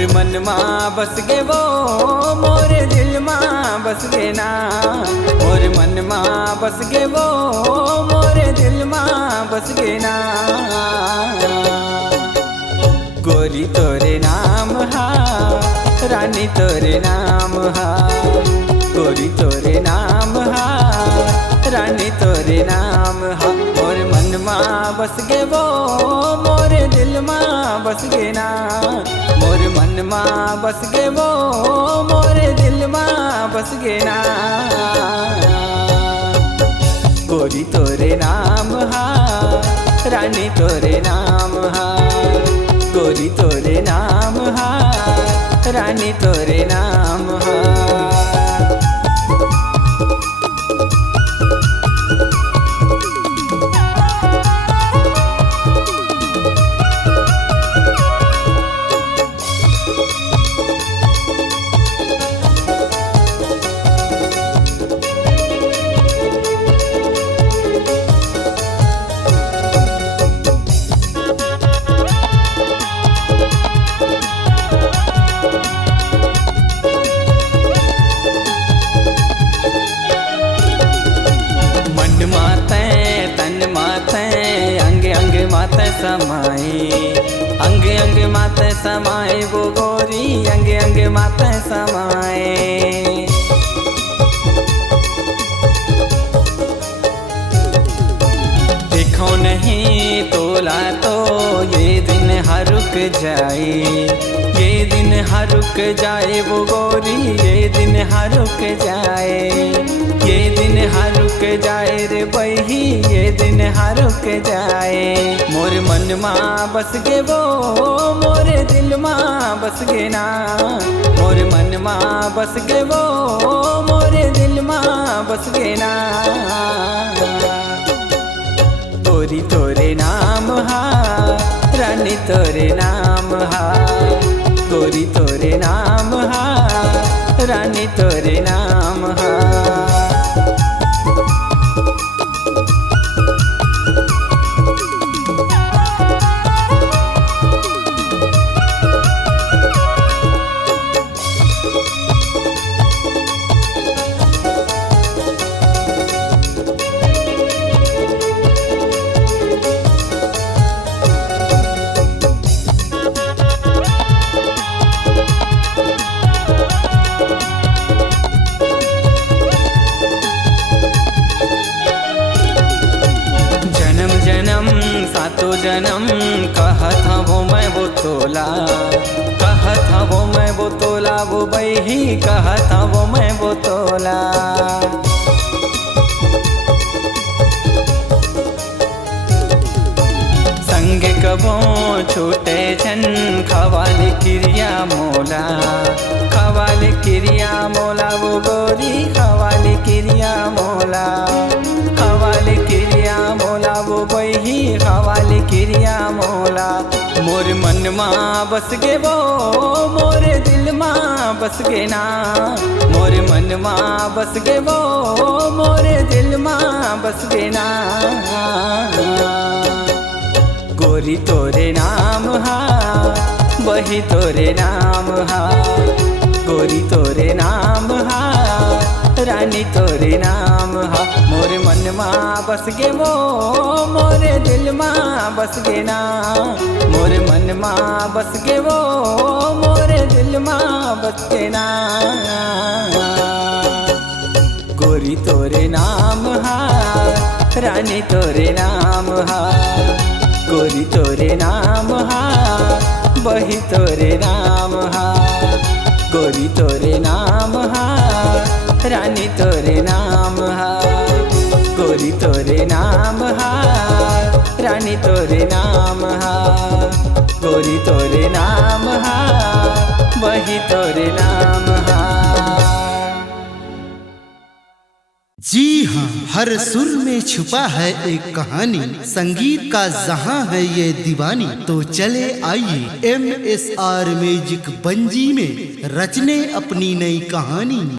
मोर मन माँ बस गे वो मोरे दिल माँ बस गे ना। मोर मन माँ बस गे वो मोरे दिल माँ बस गे ना। गोरी तोरे नाम हा रानी तोरे नाम हा। गोरी तोरे नाम हा रानी तोरे नाम हा। मोर मन माँ बस गे वो मोरे दिल माँ बस गे ना। मोर मन माँ बस गे वो मोरे दिल माँ बस गे ना। गोरी तोरे नाम हा रानी तोरे नाम हा। गोरी तोरे नाम हा रानी तोरे नाम हा। समाए अंग अंग माते समाए वो गोरी अंग अंग माते समाए। देखो नहीं तोला तो ये दिन हर रुक जाए। ये दिन हर रुक जाए वो गोरी ये दिन हर रुक जाए। ये दिन हर रुक जाए रे बही ये दिन हर रुक जाए। मोर मन माँ बस गे वो मोरे दिल माँ बस गे ना। मोर मन माँ बस गे वो मोरे दिल माँ बस गे ना। गोरी तोरे नाम हा रानी तोरे नाम हा। गोरी तोरे नाम हा रानी तोरे नाम हा। सातो जन्म कहा था वो मैं वो तोला। कहा था वो मैं वो तोला वो बही कहा था वो मैं वो तोला। संग कबो छूटे छन खवाले क्रिया मोला। खवाले क्रिया मोला वो गोरी खवाले क्रिया मोला। खवाले क्रिया मोला वो बही खवाले क्रिया मोला। मोर मन माँ बस गे वो मोरे दिल माँ बस गे ना। मोर मन माँ बस गे वो मोरे दिल माँ बस गे ना। गोरी तोरे नाम हा बही तोरे नाम हा। गोरी तोरे नाम हा रानी तोरे नाम हा। मोर मन माँ बस गे वो मोरे दिल माँ बस गे ना। मोर मन माँ बस गे वो मोरे दिल माँ बस गे ना। गोरी तोरे नाम हा रानी तोरे नाम हा। गोरी तोरे नाम हा बही तोरे नाम हा। गोरी तोरे नाम हा रानी तोरे नाम हा। गोरी तोरे नाम हा रानी तोरे नाम हा। गोरी तोरे नाम हा बही तोरे नाम हा। जी हाँ, हर सुर में छुपा है एक कहानी। संगीत का जहां है ये दीवानी। तो चले आइए MSR म्यूजिक बंजी में रचने अपनी नई कहानी।